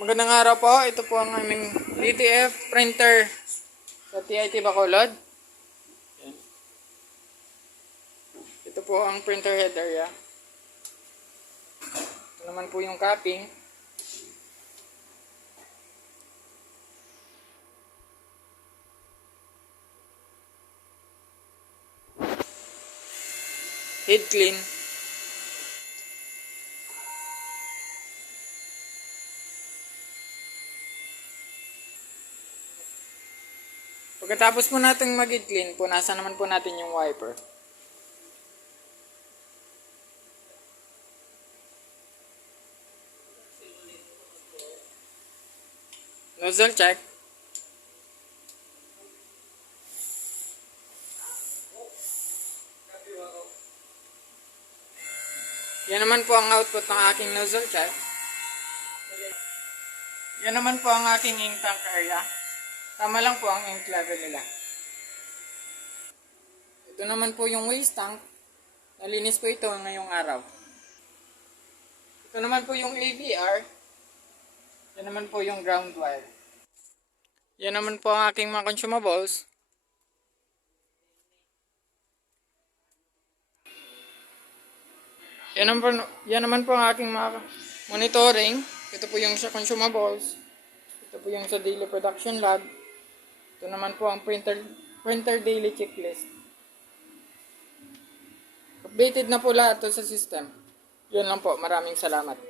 Magandang araw po. Ito po ang aming DTF printer sa TIT Bacolod. Yan. Ito po ang printer head area. Ito naman po yung capping. Head clean. Pagkatapos po natin mag-head clean, punasan naman po natin yung wiper. Nozzle check. Yan naman po ang output ng aking nozzle check. Yan naman po ang aking ink tank area. Tama lang po ang ink level nila. Ito naman po yung waste tank. Nalinis po ito ngayong araw. Ito naman po yung AVR. Yan naman po yung ground wire. Yan naman po ang aking mga consumables. Yan naman po ang aking mga monitoring. Ito po yung sa consumables. Ito po yung sa daily production log. Ito naman po ang printer daily checklist. Updated na po lahat ito sa system. Yun lang po. Maraming salamat.